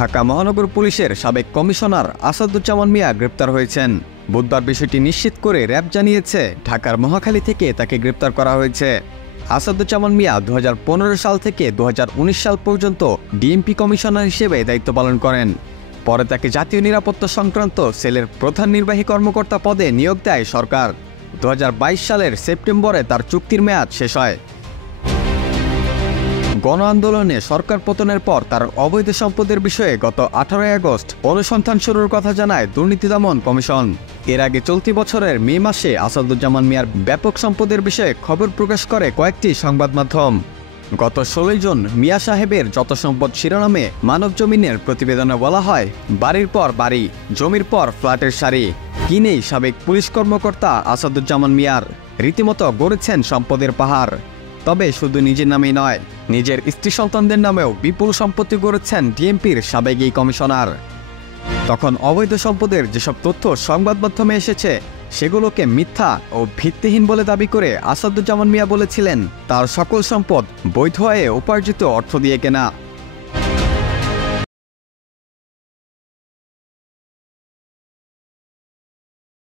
ঢাকা মহানগর পুলিশের সাবেক কমিশনার আসাদুজ্জামান মিয়া গ্রেপ্তার হয়েছেন। বুধবার বিষয়টি নিশ্চিত করে র্যাব জানিয়েছে ঢাকার মহাখালী থেকে তাকে গ্রেপ্তার করা হয়েছে। আসাদুজ্জামান মিয়া 2015 সাল থেকে 2019 সাল পর্যন্ত ডিএমপি কমিশনার হিসেবে দায়িত্ব পালন করেন। পরে তাকে জাতীয় নিরাপত্তা সংক্রান্ত সেলের প্রধান নির্বাহী কর্মকর্তা পদে নিয়োগ দেয় সরকার। 2022 সালের সেপ্টেম্বরে তার চুক্তির মেয়াদ শেষ হয়। গণ আন্দোলনে সরকার পতনের পর তার অবৈধ সম্পদের বিষয়ে গত 18 আগস্ট অনুসন্ধান শুরুর কথা জানায় দুর্নীতি দমন কমিশন। এর আগে চলতি বছরের মে মাসে আসাদুজ্জামান মিয়ার ব্যাপক সম্পদের বিষয়ে খবর প্রকাশ করে কয়েকটি সংবাদ মাধ্যম। গত 16 জুন মিয়া সাহেবের যত সম্পদ শিরোনামে মানবজমিনের প্রতিবেদনে বলা হয়, বাড়ির পর বাড়ি, জমির পর ফ্ল্যাটের সারি কিনেই সাবেক পুলিশ কর্মকর্তা আসাদুজ্জামান মিয়ার রীতিমতো গড়েছেন সম্পদের পাহাড়। তবে শুধু নিজের নামেই নয়, নিজের স্ত্রী সন্তানদের নামেও বিপুল সম্পত্তি গড়েছেন ডিএমপির সাবেক এই কমিশনার। তখন অবৈধ সম্পদের যেসব তথ্য সংবাদ মাধ্যমে এসেছে সেগুলোকে মিথ্যা ও ভিত্তিহীন বলে দাবি করে আসাদুজ্জামান মিয়া বলেছিলেন তার সকল সম্পদ বৈধ হয়ে উপার্জিত অর্থ দিয়ে কেনা।